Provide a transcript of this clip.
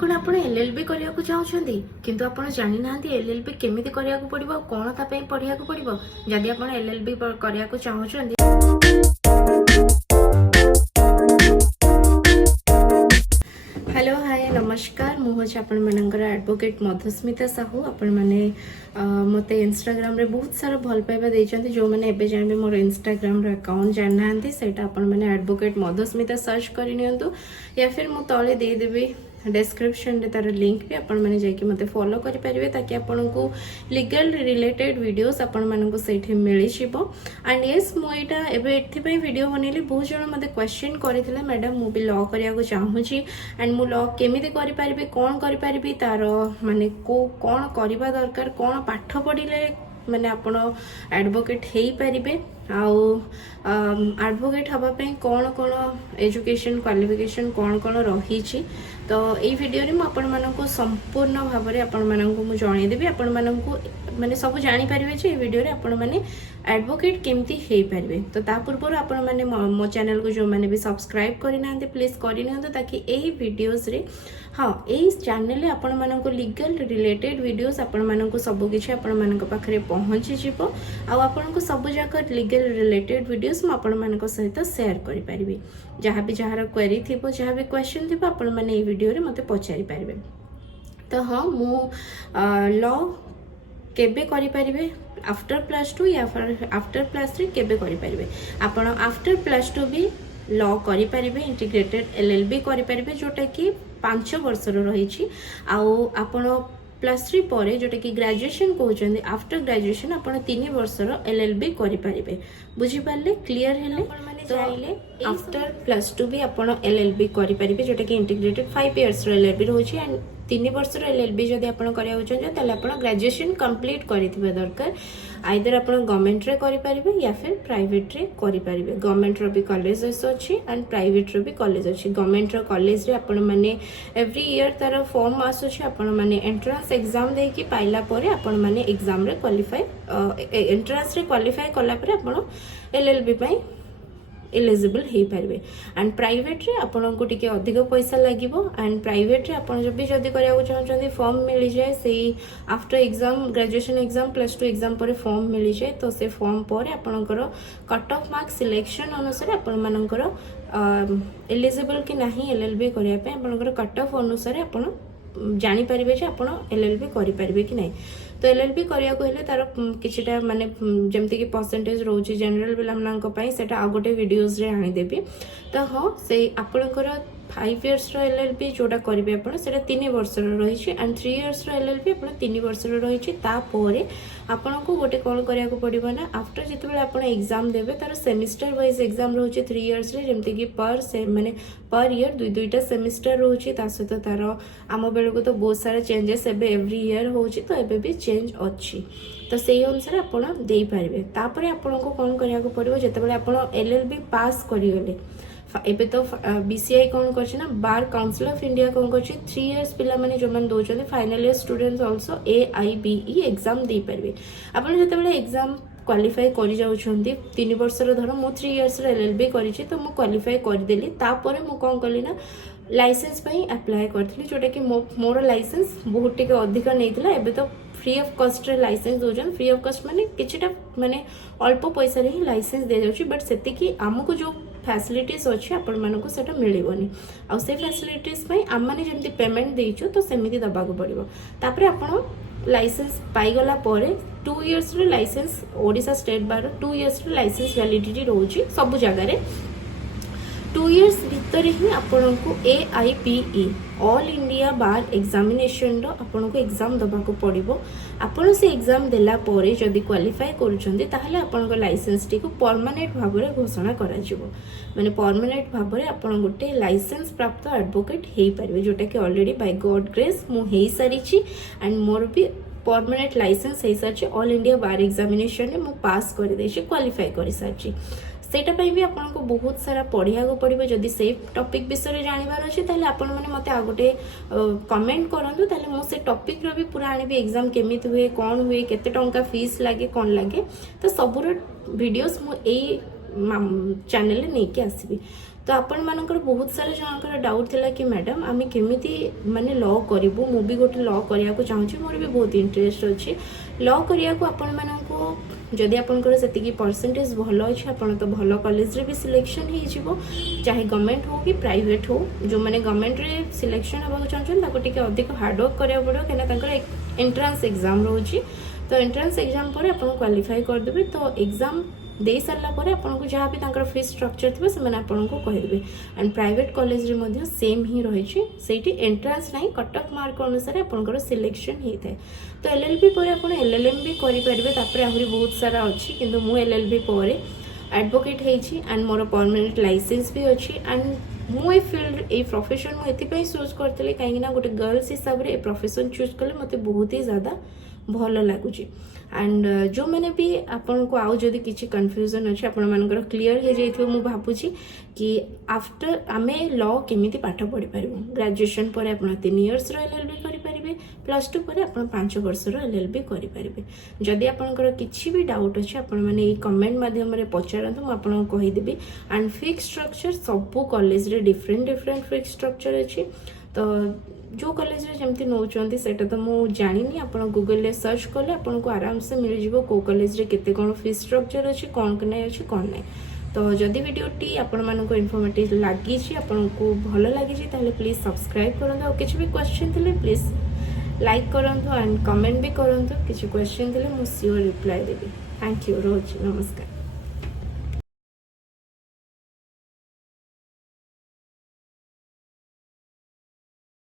कौन आप एलएलबी करने को चाहते किंतु आप जानी ना एलएलबी केमी करने को पड़ो कौन तापाई पढ़ा पड़ो जदि आप एलएलबी करने को चाहते। हेलो हाय नमस्कार मुझे आपण मानकर एडवोकेट मधुस्मिता साहू आपण माने मत इंस्टाग्राम रे बहुत सारा भल पाइबा देइचंती जो माने एबे जानबे मोर इंस्टाग्राम रे अकाउंट जाननांती सेटा आपण माने एडवोकेट मधुस्मिता सर्च करि नियंतु या फिर मु तळे दे देबी डिस्क्रिप्शन रे तार लिंक रे आपण माने जाय कि मते फॉलो करि परिबे ताकि आपण को लीगल रिलेटेड वीडियोस आपण माने को सेठी मिलि छिबो। एंड यस मु एटा एबे एथि पई वीडियो बनेली बहुत जण मते क्वेश्चन करिथिले मैडम मु भी लॉ करिया को चाहू छी एंड मु लॉ केमिति करि परिबे कोन करि परिबे तार माने को कोन करिबा दरकार कोन पाठ पढिले माने आपण एडवोकेट हेई परिबे आउ एडवोकेट हबा पे कौन कौन एजुकेशन क्वालिफिकेशन कौन कौन रही तो ये वीडियो रे आपण मानक संपूर्ण भाव में आपण मानक मु जनईदेवी आपण मानक माने सब जानी परिबे जे वीडियो रे आपण माने एडवोकेट केमती हे परिबे। तो ता पूर्व आपण माने मो चैनल को जो माने भी सब्सक्राइब करि नांते प्लीज करि नियंतु ताकि एही वीडियोस रे हाँ एही चैनल रे आपण मानक लीगल रिलेटेड वीडियोस आपण मानक सब किछि आपण मानक पाखरे पहुंची जिवो आ आपण को सब जाक लीगल रिलेटेड वीडियोस म आपण मानक सहित शेयर करि परिबे। जहाँ भी जहाँ क्वेरी थी जहाँ भी क्वेश्चन थी आपण माने ए वीडियो रे मते पचारि पारिबे। तो हाँ मु लॉ केबे करि परिबे आफ्टर +2 या फिर आफ्टर +3 केबे करि परिबे आपण आफ्टर +2 भी लॉ करि परिबे इंटीग्रेटेड एलएलबी करि परिबे जोटा कि 5 वर्ष रही छी आउ आपण +3 पर जोटा कि ग्रेजुएशन कहते आफ्टर ग्रेजुएशन आपण 3 वर्षर एलएलबी करि परिबे। बुझी पारले क्लियर हेले तो आफ्टर +2 भी आपण एलएलबी करि परिबे जोटा कि इंटीग्रेटेड 5 इयर्स एलएलबी रहउची एंड 3 वर्षर एलएलबी जदि आपण करिया होचन ताले आपण ग्रेजुएशन कंप्लीट करिथिबे दरकार आइदर आपण गवर्नमेंट रे करि परिबे या फिर प्राइवेट रे करि परिबे। गवर्नमेंट रो भी कॉलेजेस अछि एंड प्राइवेट रो भी कॉलेज अछि। गवर्नमेंट रो कॉलेज रे आपण माने एवरी ईयर तार फॉर्म आसुछि आपण माने एंट्रेंस एग्जाम दे कि पाइला परे आपण माने एग्जाम रे क्वालिफाई एंट्रेंस रे क्वालिफाई कला परे आपण एलएलबी पई एलिजिबल हे पारबे। एंड प्राइवेट रे आपन को टिके अधिक पैसा लागिवो एंड प्राइवेट रे आपन जब भी जदी करिया चाहछन्ती फॉर्म मिली जाए से after exam graduation exam +2 exam पर फॉर्म मिली जाए तो से फॉर्म पर आपनकर कट ऑफ मार्क सिलेक्शन अनुसार आपन मानकर एलिजिबल कि नाही एलएलबी करिया पे आपनकर कट ऑफ अनुसार आपन जानी परिबे जे आपन एलएलबी करि परिबे कि नाही। तो एलएलबी करिया को हेले तार किछटा माने जेमति कि परसेंटेज रहउची जनरल पिलामनांक पई सेटा आ गोटे वीडियोस रे आनी देबी। तो हां से आपनकर 5 इयर्स रो एलएलबी जोटा करिवे आपण सेटा 3 वर्ष रो रही छि एंड 3 इयर्स रो एलएलबी आपण 3 वर्ष रो रही छि। ता परे आपण को गोटे कोन करिया को पड़िबो ना आफ्टर जेतेबेले आपण एग्जाम देबे तार सेमिस्टर वाइज एग्जाम रहउची 3 इयर्स रे जेमति कि पर से माने पर ईयर दुईटा सेमिस्टर रहउची ता सहित तार आम बेल को तो बहुत सारा चेंजेस एबे एवरी ईयर होउची तो एबे भी चेंज अछि तो सेही अनुसार आपण देई पारिबे। तापरे आपण को कोन करिया को पड़िबो जेतेबेले आपण एलएलबी पास करि गेले एबे तो बीसीआई कौन करछि ना बार काउंसिल ऑफ इंडिया कौन करछि 3 इयर्स पिला माने जो मन दोचते final year students also AIBE exam दे परबे। आपण जेतेबेले एग्जाम क्वालिफाई करि जाउछन्ती 3 वर्ष रो धर मु 3 इयर्स रो एलएलबी करिछि तो मु क्वालिफाई कर देली तापरे मु कोन कली ना लाइसेंस पई अप्लाई करथिली जोटा कि मोर लाइसेंस बहुत टिके अधिक नैतिला एबे तो फ्री ऑफ कॉस्ट रे लाइसेंस दोजन फ्री ऑफ कॉस्ट माने किछटा माने अल्प पैसा रे ही लाइसेंस दे जाउछि बट सेति कि हमकु जो फैसिलिटीज अच्छे आपण मानक सेटा मिलबनी आ से फैसिलिटीज पई आम माने जेमति पेमेंट देइछु तो सेमिति दबा को पड़िबो। तापरे आपण लाइसेंस पाई गला परे 2 इयर्स रो licence Odisha state bar 2 years रो लाइसेंस वैलिडिटी रहउची सब जगह रे 2 इयर्स भीतर ही आपण को AIPE All India Bar Examination रो आपण को एग्जाम दबा को पड़िबो। आपण से एग्जाम देला परे जदी क्वालिफाई करूछन्ती ताहले आपण को लाइसेंस टी को परमानेंट भाव रे घोषणा करा जिवो माने परमानेंट भाव रे आपण गोटे लाइसेंस प्राप्त एडवोकेट हेई परिबे जोटा कि ऑलरेडी बाय गॉड ग्रेस मु हेई सारिछि एंड मोर भी परमानेंट लाइसेंस हेई सारिछि ऑल इंडिया बार एग्जामिनेशन रे मु पास कर देछि क्वालिफाई कर सारिछि। सेटा पई भी आपन को बहुत सारा पढ़िया को पड़िबो जदी से टॉपिक विषय जानिबार अछि ताले आपन माने मते आ गोटे कमेंट करंतु ताले मो से टॉपिक रो भी पूरा आनी भी एग्जाम केमित हुए कोन हुए केते टंका फीस लागे कोन लागे तो सबुर वीडियोस मो ए चैनल ले नेकी आसीबी। तो आपण मानकर बहुत सारा जनकर डाउट थिला कि मैडम आम केमिति माने लॉ करिवु मु भी गोटे लॉ करिया को चाहूची मोर भी बहुत इंटरेस्ट अछि लॉ करिया को आपण मानको जदि आपनकर सेतिकी परसेंटेज भलो अछि आपण तो भलो कॉलेज रे भी सिलेक्शन हे जिवो चाहे गवर्नमेंट हो कि प्राइवेट हो जो माने गवर्नमेंट रे सिलेक्शन हबा को चाहछन ताको टिके अधिक हार्ड वर्क करिया पड़ो केना तांकर एंट्रेंस एग्जाम रहउची तो एंट्रेंस एग्जाम पर आपण क्वालिफाई कर देबे तो एग्जाम दे सारा पर आपको जहाँ भी तांकर फीस स्ट्रक्चर थी से आपको कहे एंड प्राइवेट कॉलेज रे मध्य सेम ही रही से एंट्रेंस ना कटअफ मार्क अनुसार आपंकर सिलेक्शन होता है तो एलएलबी पर आप एलएलएम भी करेंगे आहरी बहुत सारा अच्छी किंतु मु एलएलबी पर एडवोकेट होती एंड मोर परमानेंट लाइसेंस भी अच्छी एंड मु फील्ड ए प्रोफेशन मुझे चूज करी कहीं गोटे गर्ल्स हिसाब से प्रोफेशन चूज कले मत बहुत ही ज़्यादा भल लगुच एंड जो मैंने भी आपन को आउ जदि किसी कन्फ्यूजन अच्छे आपण मानकर क्लीयर हो जाइथिबो मु भाबुची कि आफ्टर आमे लॉ केमिति पाठ पढ़ी पारिबो ग्रेजुएशन पर आपण 3 इयर्स रो एलएलबी करि पारिबे +2 पर आपण 5 वर्ष रो एलएलबी करि पारिबे जदि आपनकर किछि भी डाउट अछि आपण माने ई कमेंट माध्यम रे पचारंतु मु आपन को कहि देबी एंड फिक्स स्ट्रक्चर सब कॉलेज रे डिफरेंट फिक्स स्ट्रक्चर अछि तो जो कॉलेज रे जमती नौचंती सेटा तो मु जानिनी आपण गूगल रे सर्च कले आपण को आराम से मिल जिवो को कॉलेज रे केते कोन फीस स्ट्रक्चर अछि कोन नै अछि कोन नै तो जदि वीडियो टी आपण मानको इन्फॉर्मेटिव लागि छि आपण को भलो लागि छि ताले प्लीज सब्सक्राइब करंतु और किछि भी क्वेश्चन थिले प्लीज लाइक करंतु एंड कमेंट भी करंतु किछि क्वेश्चन थिले मु sure reply Devi thank you रोज नमस्कार।